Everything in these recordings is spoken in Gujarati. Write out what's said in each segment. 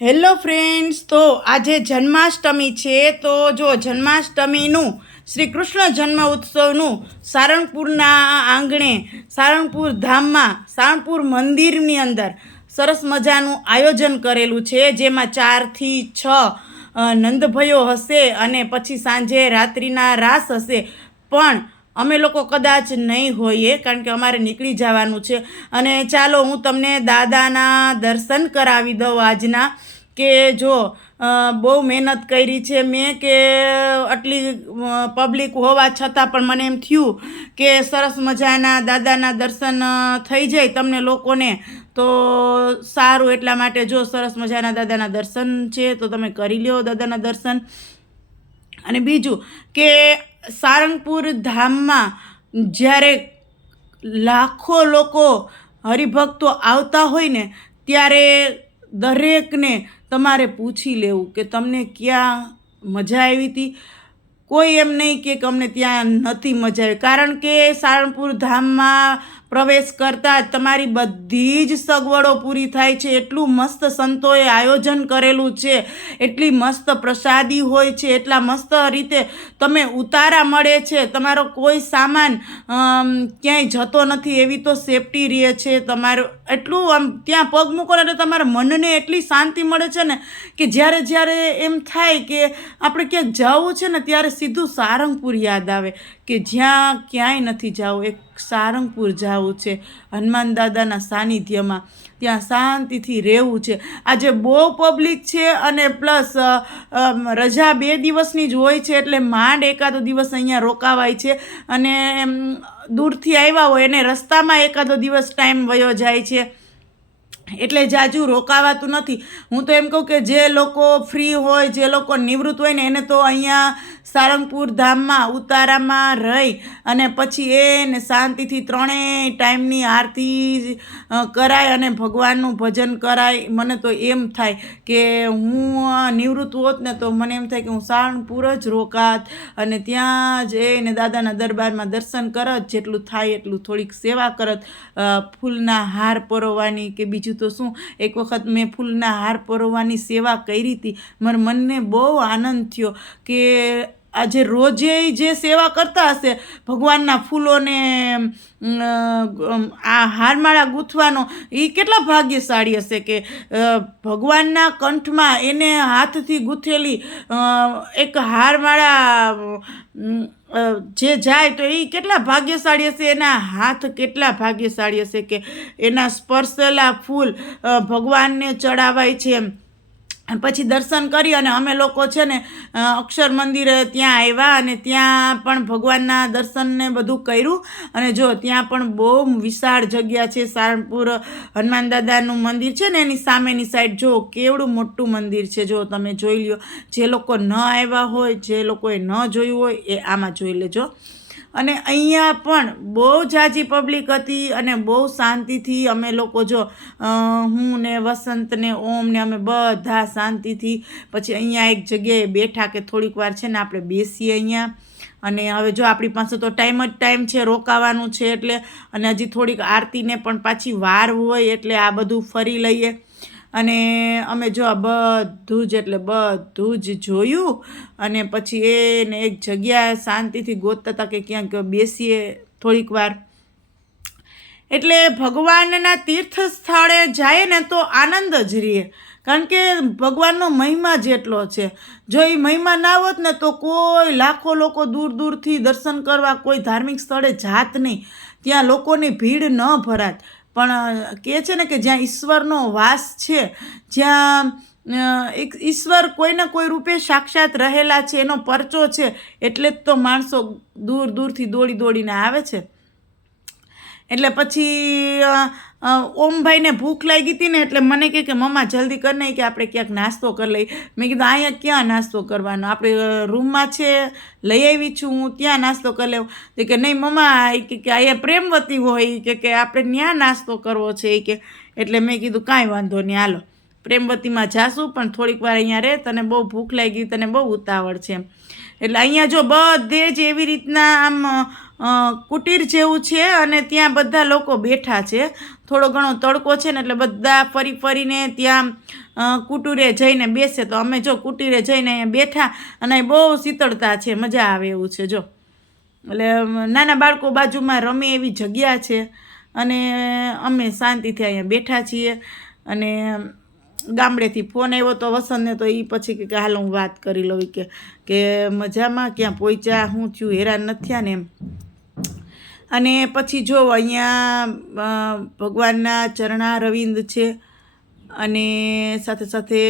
હેલો ફ્રેન્ડ્સ, તો આજે જન્માષ્ટમી છે, તો જો જન્માષ્ટમીનું શ્રી કૃષ્ણ જન્મ ઉત્સવનું સારણપુરના આંગણે, સારણપુર ધામમાં, સારણપુર મંદિરની અંદર સરસ મજાનું આયોજન કરેલું છે, જેમાં ચારથી છ નંદભયો હશે અને પછી સાંજે રાત્રિના રાસ હશે. પણ અમે લોકો કદાચ નહીં હોઈએ, કારણ કે અમારે નીકળી જવાનું છે. અને ચાલો, હું તમને દાદાના દર્શન કરાવી દઉં આજના, કે જો બહુ મહેનત કરી છે મેં કે આટલી પબ્લિક હોવા છતાં પણ મને એમ થયું કે સરસ મજાના દાદાના દર્શન થઈ જાય તમને લોકોને, તો સારું. એટલા માટે જો સરસ મજાના દાદાના દર્શન છે, તો તમે કરી લ્યો દાદાના દર્શન. અને બીજું કે સારંગપુર ધામમાં જ્યારે લાખો લોકો હરિભક્તો આવતા હોય ને, ત્યારે દરેકને તમારે પૂછી લેવું કે તમને ક્યાં મજા આવી હતી? કોઈ એમ નહીં કે અમને ત્યાં નથી મજા આવી. કારણ કે સારણપુર ધામમાં પ્રવેશ કરતાં તમારી બધી જ સગવડો પૂરી થાય છે. એટલું મસ્ત સંતોએ આયોજન કરેલું છે. એટલી મસ્ત પ્રસાદી હોય છે. એટલા મસ્ત રીતે તમે ઉતારા મળે છે. તમારો કોઈ સામાન ક્યાંય જતો નથી. એવી તો સેફટી રહે છે તમારું. એટલું આમ ત્યાં પગ મૂકો એટલે તમારા મનને એટલી શાંતિ મળે છે ને કે જ્યારે જ્યારે એમ થાય કે આપણે ક્યાંક જવું છે ને ત્યારે સીધું સારંગપુર યાદ આવે કે જ્યાં ક્યાંય નથી જવું. એક સારંગપુર જવું છે, હનુમાન દાદાના સાનિધ્યમાં. ત્યાં શાંતિથી રહેવું છે. આજે બહુ પબ્લિક છે અને પ્લસ રજા બે દિવસની જ હોય છે એટલે માંડ એકાદો દિવસ અહીંયા રોકાવાય છે અને દૂરથી આવ્યા હોય એને રસ્તામાં એકાદો દિવસ ટાઈમ વયો જાય છે. એટલે જાજુ રોકાવાતું નથી. હું તો એમ કહું કે જે લોકો ફ્રી હોય, જે લોકો નિવૃત્ત હોય ને એને તો અહીંયા સારંગપુર ધામમાં ઉતારામાં રહી અને પછી એને શાંતિથી ત્રણેય ટાઈમની આરતી કરાય અને ભગવાનનું ભજન કરાય. મને તો એમ થાય કે હું નિવૃત્ત હોત ને તો મને એમ થાય કે હું સારંગપુર જ રોકાત અને ત્યાં જઈને દાદાના દરબારમાં દર્શન કરત. જેટલું થાય એટલું થોડીક સેવા કરત. ફૂલના હાર પરોવાની કે બીજું તો શું? એક વખત મેં ફૂલના હાર પરોવાની સેવા કરી હતી. મારા મનને બહુ આનંદ થયો કે આજે રોજે જે સેવા કરતા હશે, ભગવાનના ફૂલોને આ હારમાળા ગૂંથવાનો એ કેટલા ભાગ્યશાળી હશે કે ભગવાનના કંઠમાં એને હાથથી ગૂંથેલી એક હારમાળા જે જાય તો એ કેટલા ભાગ્યશાળી હશે? એના હાથ કેટલા ભાગ્યશાળી હશે કે, એના સ્પર્શેલા ફૂલ ભગવાનને ચડાવાય છે એમ? પછી દર્શન કરી અને અમે લોકો છે ને અક્ષર મંદિરે ત્યાં આવ્યા અને ત્યાં પણ ભગવાનના દર્શનને બધું કર્યું. અને જો ત્યાં પણ બહુ વિશાળ જગ્યા છે, સારણપુર, હનુમાન દાદાનું મંદિર છે ને, એની સામેની સાઈડ જો કેવડું મોટું મંદિર છે, જો તમે જોઈ લ્યો. જે લોકો ન આવ્યા હોય, જે લોકોએ ન જોયું હોય, એ આમાં જોઈ લેજો. અને અહીંયા પણ બહુ જાજી પબ્લિક હતી અને બહુ શાંતિથી અમે લોકો જો હું ને વસંત ને ઓમ ને અમે બધા શાંતિથી પછી અહીંયા એક જગ્યાએ બેઠા કે થોડીક વાર છે ને આપણે બેસીએ અહીંયા. અને હવે જો આપણી પાસે તો ટાઈમ જ ટાઈમ છે, રોકાવાનું છે એટલે અને હજી થોડીક આરતીને પણ પાછી વાર હોય એટલે આ બધું ફરી લઈએ. અને અમે જો આ બધું જ એટલે બધું જ જોયું અને પછી એને એક જગ્યા શાંતિથી ગોતતા હતા કે ક્યાંક બેસીએ થોડીક વાર. એટલે ભગવાનના તીર્થ સ્થળે જાય ને તો આનંદ જ રહે કારણ કે ભગવાનનો મહિમા જેટલો છે. જો એ મહિમા ના હોત ને તો કોઈ લાખો લોકો દૂર દૂરથી દર્શન કરવા કોઈ ધાર્મિક સ્થળે જાત નહીં. ત્યાં લોકોની ભીડ ન ભરાત. પણ કહે છે ને કે જ્યાં ઈશ્વરનો વાસ છે, જ્યાં એક ઈશ્વર કોઈને કોઈ રૂપે સાક્ષાત રહેલા છે, એનો પરચો છે, એટલે જ તો માણસો દૂર દૂરથી દોડી દોડીને આવે છે. એટલે પછી ઓમભાઈને ભૂખ લાગી હતી ને એટલે મને કહે કે, મમ્મા, જલ્દી કરી નહીં કે આપણે ક્યાંક નાસ્તો કરી લઈ મેં કીધું, અહીંયા ક્યાં નાસ્તો કરવાનો? આપણે રૂમમાં છે, લઈ આવી છું હું ત્યાં નાસ્તો કરી લેવું? તો કે, નહીં, મમ્મા કે કે અહીંયા પ્રેમવતી હોય કે કે આપણે ત્યાં નાસ્તો કરવો છે એ કે. એટલે મેં કીધું, કાંઈ વાંધો નહીં, હાલો, પ્રેમવતીમાં જાશું, પણ થોડીક વાર અહીંયા રહે, તને બહુ ભૂખ લાગી, તને બહુ ઉતાવળ છે. એટલે અહીંયા જો બધે જ એવી રીતના આમ કુટીર જેવું છે અને ત્યાં બધા લોકો બેઠા છે. થોડો ઘણો તડકો છે ને એટલે બધા ફરી ફરીને ત્યાં કુટુરે જઈને બેસે. તો અમે જો કુટીરે જઈને અહીંયા બેઠા અને બહુ શીતળતા છે, મજા આવે એવું છે, જો. એટલે નાના બાળકો બાજુમાં રમે એવી જગ્યા છે અને અમે શાંતિથી અહીંયા બેઠા છીએ અને ગામડેથી ફોન આવ્યો તો વસંતને તો એ પછી કે હાલ હું વાત કરી લઉં. કે કે મજામાં ક્યાં પહોંચ્યા, હું થયું હેરાન નથી થયા ને એમ. અને પછી જો અહીંયા ભગવાનના ચરણા રવિંદ છે અને સાથે સાથે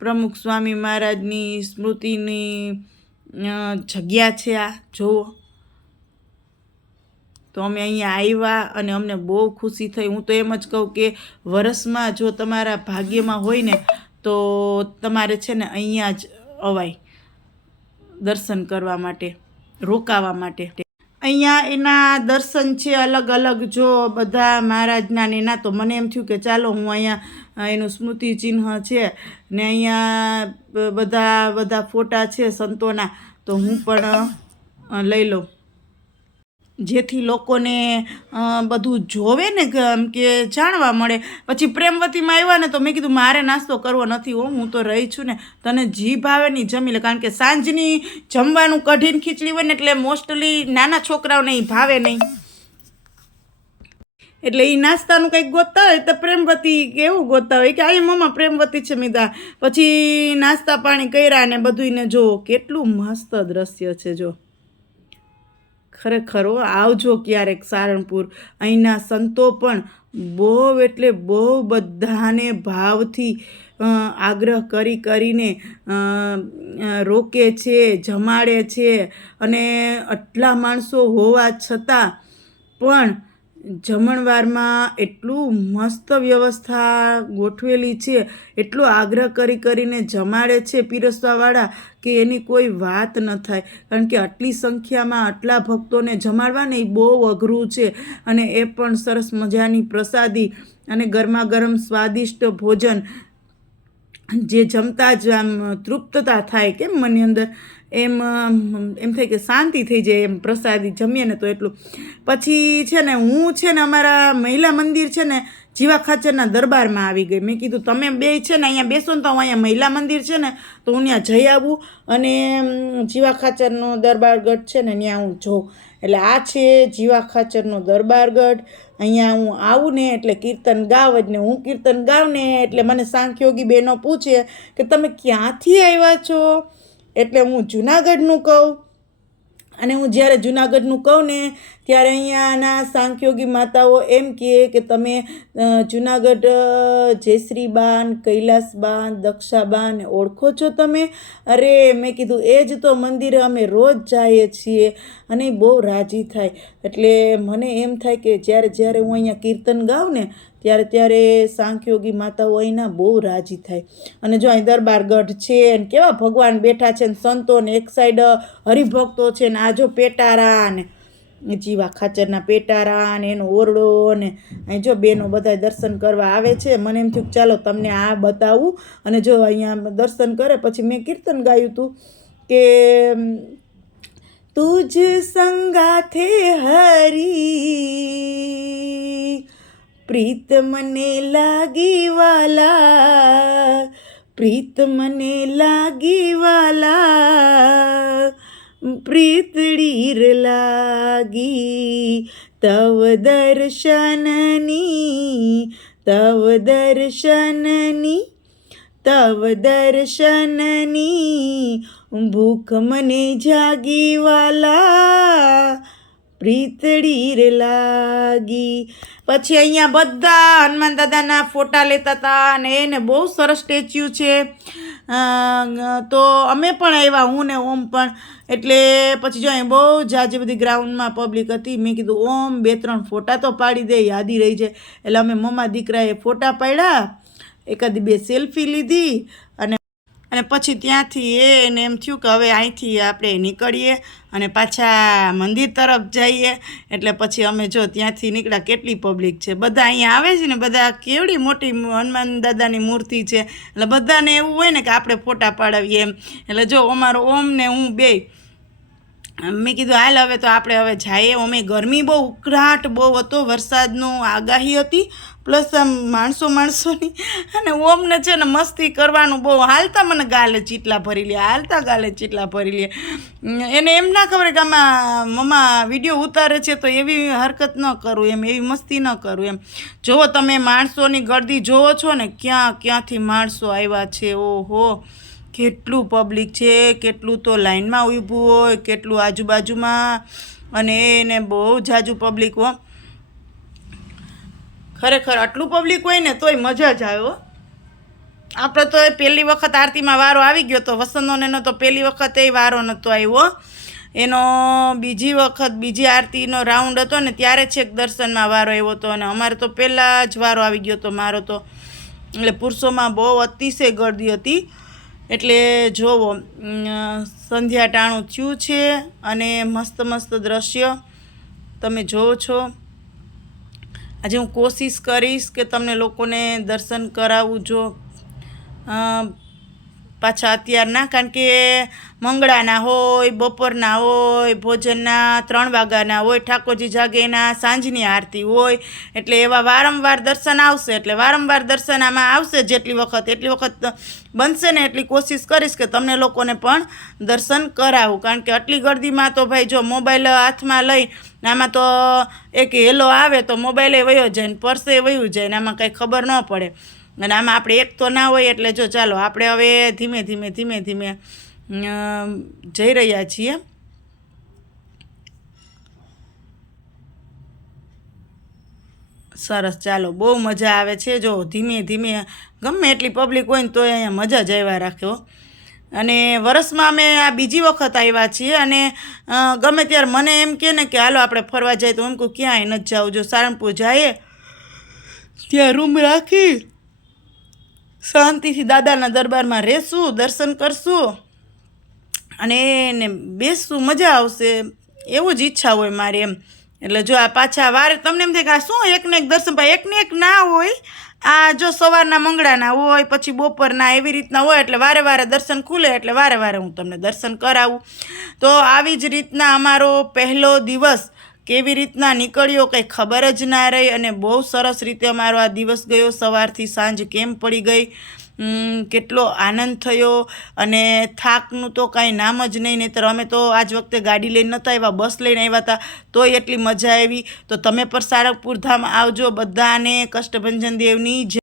પ્રમુખ સ્વામી મહારાજની સ્મૃતિની જગ્યા છે આ, જુઓ. તો અમે અહીંયા આવ્યા અને અમને બહુ ખુશી થઈ. હું તો એમ જ કહું કે વરસમાં જો તમારા ભાગ્યમાં હોય ને, તો તમારે છે ને અહીંયા જ અવાય દર્શન કરવા માટે. રોકાવા માટે. અહીંયા એના દર્શન છે અલગ અલગ. જો બધા મહારાજના ને એના તો મને એમ થયું કે ચાલો હું અહીંયા એનું સ્મૃતિ ચિહ્ન છે ને અહીંયા બધા બધા ફોટા છે સંતોના, તો હું પણ લઈ લઉં. જેથી લોકોને બધું જોવે ને કે જાણવા મળે. પછી પ્રેમવતીમાં આવ્યા ને તો મેં કીધું, મારે નાસ્તો કરવો નથી હો, હું તો રહી છું ને. તને જી ભાવે નહીં જમી લે. કારણ કે સાંજની જમવાનું કઢીને ખીચડી હોય ને એટલે મોસ્ટલી નાના છોકરાઓને એ ભાવે નહીં. એટલે એ નાસ્તાનું કંઈક ગોતતા હોય તો પ્રેમવતી કેવું ગોતતા હોય કે આ મમ્મા પ્રેમવતી છે મીધા. પછી નાસ્તા પાણી કર્યા ને બધું જો, કેટલું મસ્ત દ્રશ્ય છે જો. ખરેખર આવજો ક્યારેક સારણપુર. અહીંના સંતો પણ બહુ એટલે બહુ બધાને ભાવથી આગ્રહ કરી કરીને રોકે છે, જમાડે છે. અને આટલા માણસો હોવા છતાં પણ જમણવારમાં એટલું મસ્ત વ્યવસ્થા ગોઠવેલી છે, એટલો આગ્રહ કરી કરીને જમાડે છે પીરસવાવાળા કે એની કોઈ વાત ન થાય. કારણ કે આટલી સંખ્યામાં આટલા ભક્તોને જમાડવાને એ બહુ અઘરું છે અને એ પણ સરસ મજાની પ્રસાદી અને ગરમા ગરમ સ્વાદિષ્ટ ભોજન જે જમતા જ આમ તૃપ્તતા થાય કેમ મનની અંદર? એમ એમ થાય કે શાંતિ થઈ જાય એમ, પ્રસાદી જમીએ ને તો એટલું. પછી છે ને, હું છે ને અમારા મહિલા મંદિર છે ને, જીવા ખાચરના દરબારમાં આવી ગઈ. મેં કીધું, તમે બે છે ને અહીંયા બેસો ને તો હું અહીંયા મહિલા મંદિર છે ને, તો હું ત્યાં જઈ આવું અને જીવા ખાચરનો દરબારગઢ છે ને, ત્યાં હું જોઉં. એટલે આ છે જીવા ખાચરનો દરબારગઢ અહીંયા હું આવું ને એટલે કીર્તન ગાવ જ ને, હું કીર્તન ગાવ ને એટલે મને સાંખ્યોગી બહેનો પૂછે કે, તમે ક્યાંથી આવ્યા છો? એટલે હું જુનાગઢનું કહું અને હું જ્યારે જુનાગઢનું કહું ને ત્યારે અહીંયાના સાંખ્યોગી માતાઓ એમ કહે કે તમે જુનાગઢ જયશ્રીબાન, કૈલાસબાન, દક્ષાબાન ઓળખો છો તમે? અરે, મેં કીધું, એ જ તો મંદિરે અમે રોજ જઈએ છીએ અને બહુ રાજી થાય. એટલે મને એમ થાય કે જ્યારે જ્યારે હું અહીંયા કીર્તન ગાઉં ને, ત્યારે ત્યારે સાંખ્યોગી માતાઓ અહીંના બહુ રાજી થાય. અને જો અહીં દરબારગઢ છે ને કેવા ભગવાન બેઠા છે ને સંતો ને એક સાઈડ હરિભક્તો છે ને આજો પેટારા ને જીવા ખાચરના પેટારા ને એનો ઓરડો ને અહીં જો બેનો બધા દર્શન કરવા આવે છે, મને એમ થયું ચાલો તમને આ બતાવું અને જો અહીંયા દર્શન કરે, પછી મેં કીર્તન ગાયું હતું કે, તુજ સંગાથે હરી, પ્રીત મને લાગી વાલા પ્રીત મને લાગી વાલા પ્રીતડી ર લાગી, તવ દર્શનની તવ દર્શનની તવ દર્શનની, ભૂખ મને જાગી વાલા પ્રીતડી લાગી. પછી અહીંયા બધા હનુમાન દાદાના ફોટા લેતા હતા અને એને બહુ સરસ સ્ટેચ્યુ છે. તો અમે પણ આવ્યા, હું ને ઓમ પણ. એટલે પછી જો અહીં બહુ જાજી બધી ગ્રાઉન્ડમાં પબ્લિક હતી. મેં કીધું, ઓમ, બે, ત્રણ ફોટા તો પાડી દે, યાદી રહી જાય. એટલે અમે મમ્મા દીકરાએ ફોટા પાડ્યા. એકાદી બે સેલ્ફી લીધી. અને પછી ત્યાંથી એને એમ થયું કે હવે અહીંથી આપણે નીકળીએ અને પાછા મંદિર તરફ જઈએ. એટલે પછી અમે જો ત્યાંથી નીકળ્યા, કેટલી પબ્લિક છે. બધા અહીંયા આવે છે ને, બધા કેવડી મોટી હનુમાન દાદાની મૂર્તિ છે. એટલે બધાને એવું હોય ને કે આપણે ફોટા પાડાવીએ એમ. એટલે જો અમારો ઓમ ને હું બે મેં કીધું, હાલ હવે તો આપણે હવે જઈએ. અમે ગરમી બહુ, ઉકળાટ બહુ હતો, વરસાદનો આગાહી હતી, પ્લસ આમ માણસો માણસોની, અને ઓમને છે ને મસ્તી કરવાનું બહુ, હાલતા મને ગાલે ચીટલા ભરી લે, હાલતા ગાલે ચીટલા ભરી લે. એને એમ ના ખબર કે આમાં મમ્મા વીડિયો ઉતારે છે તો એવી હરકત ન કરું એમ, એવી મસ્તી ન કરું એમ. જુઓ તમે માણસોની ગર્દી જોવો છો ને, ક્યાં, ક્યાંથી માણસો આવ્યા છે, ઓહો. કેટલું પબ્લિક છે, કેટલું તો લાઈનમાં ઊભું હોય, કેટલું આજુબાજુમાં. અને એને બહુ જાજુ પબ્લિક હો. ખરેખર આટલું પબ્લિક હોય ને તોય મજા જ આવ્યો આપણે તો પહેલી વખત આરતીમાં વારો આવી ગયો તો વસંતોને એનો તો પહેલી વખત વારો નહોતો આવ્યો. એનો બીજી વખત બીજી આરતીનો રાઉન્ડ હતો ને ત્યારે છેક દર્શનમાં વારો આવ્યો હતો અને અમારે તો પહેલાં જ વારો આવી ગયો હતો મારો તો. એટલે પુરુષોમાં બહુ અતિશય ગરદી હતી. એટલે જોવો સંધ્યા ટાણું થયું છે અને મસ્ત મસ્ત દ્રશ્ય તમે જોવો છો. આજે હું કોશિશ કરીશ કે તમને લોકોને દર્શન કરાવું જો. પાછા અત્યારના કારણ કે મંગળાના હોય, બપોરના હોય, ભોજનના ત્રણ વાગ્યાના હોય, ઠાકોરજી જાગે એના સાંજની આરતી હોય, એટલે એવા વારંવાર દર્શન આવશે, એટલે વારંવાર દર્શન આમાં આવશે જેટલી વખત, એટલી વખત બનશે ને એટલી કોશિશ કરીશ કે તમને લોકોને પણ દર્શન કરાવું. કારણ કે આટલી ગર્દીમાં તો ભાઈ જો મોબાઈલ હાથમાં લઈ, આમાં તો એક હેલો આવે તો મોબાઈલે વયો જાય ને પર્સે વયું જાય ને આમાં કંઈ ખબર ન પડે. અને આમાં આપણે એક તો ના હોય એટલે જો ચાલો, આપણે હવે ધીમે ધીમે ધીમે ધીમે જઈ રહ્યા છીએ. સરસ, ચાલો, બહુ મજા આવે છે. જો, ધીમે ધીમે, ગમે એટલી પબ્લિક હોય ને તોય અહીંયા મજા જ આવ્યા રાખ્યો અને વરસમાં અમે આ બીજી વખત આવ્યા છીએ અને ગમે ત્યારે મને એમ કહે ને કે, હાલો, આપણે ફરવા જાય. તો એમ કહું, ક્યાંય નથી જાવ? જો સારણપુર જઈએ, ત્યાં રૂમ રાખી શાંતિથી દાદાના દરબારમાં રહેશું, દર્શન કરશું અને એને બેસશું મજા આવશે. એવું જ ઈચ્છા હોય મારી એમ. એટલે જો આ પાછા વારે તમને એમ થાય કે આ શું એકને એક દર્શન ભાઈ એકને એક ના હોય? આ જો સવારના મંગળાના હોય, પછી બપોરના એવી રીતના હોય, એટલે વારે વારે દર્શન ખુલે, એટલે વારે વારે હું તમને દર્શન કરાવું. તો આવી જ રીતના અમારો પહેલો દિવસ કેવી રીતના નીકળ્યો કંઈ ખબર જ ના રહી અને બહુ સરસ રીતે અમારો આ દિવસ ગયો. સવારથી સાંજ કેમ પડી ગઈ? કેટલો આનંદ થયો અને થાકનું તો કાંઈ નામ જ નહીં, નહીતર અમે તો આજ વખતે ગાડી લઈને નહોતા આવ્યા, બસ લઈને આવ્યા હતા, તોય એટલી મજા આવી. તો તમે પણ સારંગપુર ધામ આવજો બધાને, કષ્ટભંજન દેવની જય.